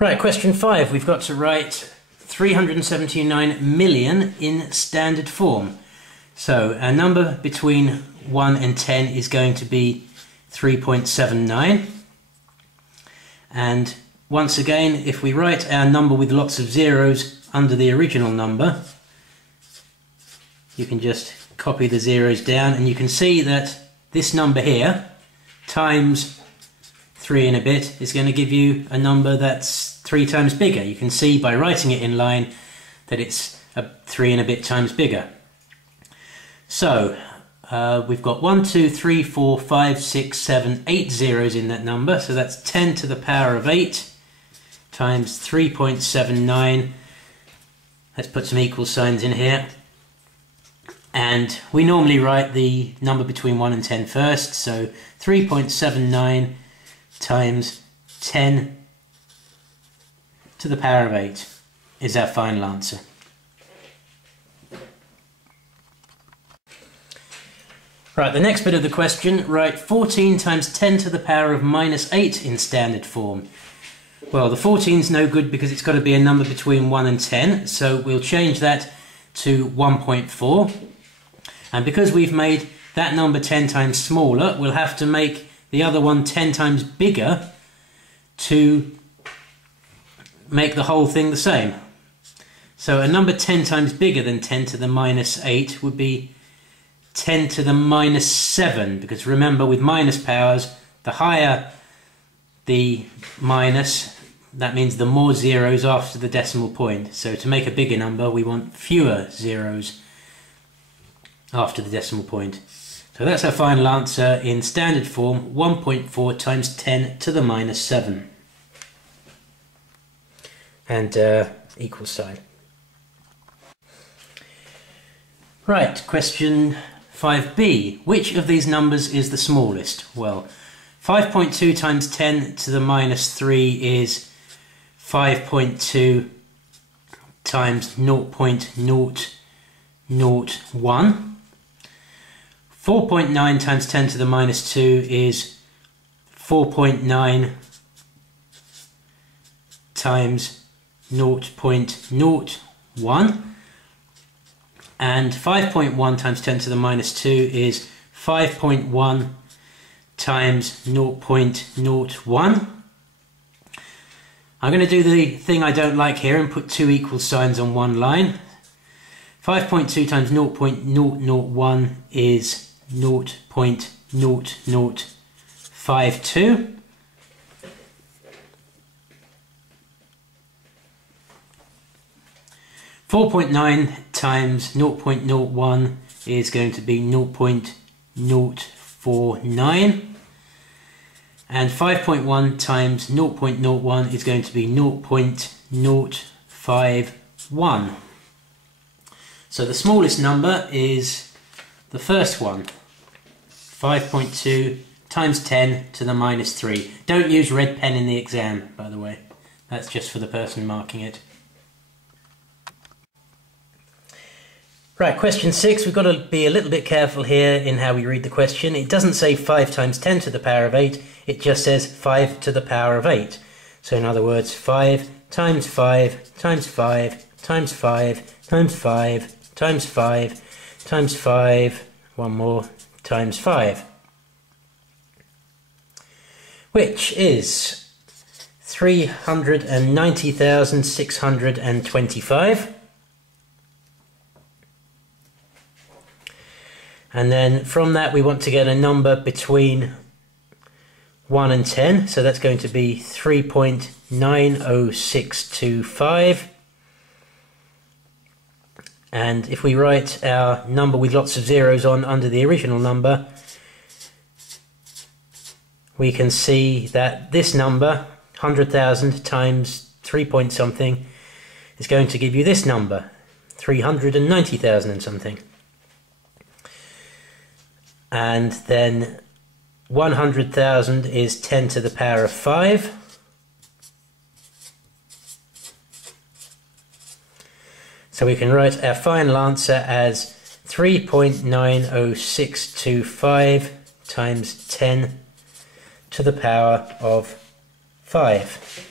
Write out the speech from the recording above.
Right, question 5. We've got to write 379 million in standard form. So our number between 1 and 10 is going to be 3.79. And once again, if we write our number with lots of zeros under the original number, you can just copy the zeros down and you can see that this number here times 3 and a bit is going to give you a number that's 3 times bigger. You can see by writing it in line that it's 3 and a bit times bigger. So we've got 1, 2, 3, 4, 5, 6, 7, 8 zeros in that number, so that's 10 to the power of 8 times 3.79. Let's put some equal signs in here. And we normally write the number between 1 and 10 first, so 3.79 times 10 to the power of 8 is our final answer. Right, the next bit of the question, write 14 times 10 to the power of minus 8 in standard form. Well, the 14's no good because it's got to be a number between 1 and 10, so we'll change that to 1.4. And because we've made that number 10 times smaller, we'll have to make the other one 10 times bigger to make the whole thing the same. So a number 10 times bigger than 10 to the minus 8 would be 10 to the minus 7, because remember, with minus powers, the higher the minus, that means the more zeros after the decimal point. So to make a bigger number, we want fewer zeros after the decimal point. So that's our final answer in standard form, 1.4 times 10 to the minus 7. And equal sign. Right, question 5b. Which of these numbers is the smallest? Well, 5.2 times 10 to the minus 3 is 5.2 times 0.001. 4.9 times 10 to the minus 2 is 4.9 times 0.01. And 5.1 times 10 to the minus 2 is 5.1 times 0.01. I'm going to do the thing I don't like here and put two equal signs on one line. 5.2 times 0.001 is 0.0052. .9 times 0.01 is going to be 0.049, and 5.1 times 0.01 is going to be 0.051. So the smallest number is the first one, 5.2 times 10 to the minus 3. Don't use red pen in the exam, by the way. That's just for the person marking it. Right, question 6, we've got to be a little bit careful here in how we read the question. It doesn't say 5 times 10 to the power of 8, it just says 5 to the power of 8. So in other words, 5 times 5 times 5 times 5 times 5 times 5 times 5, one more, times 5. Which is 390,625. And then from that we want to get a number between 1 and 10, so that's going to be 3.90625. And if we write our number with lots of zeros on under the original number, we can see that this number, 100,000 times 3 point something, is going to give you this number, 390,000 and something. And then 100,000 is 10 to the power of 5. So we can write our final answer as 3.90625 times 10 to the power of 5.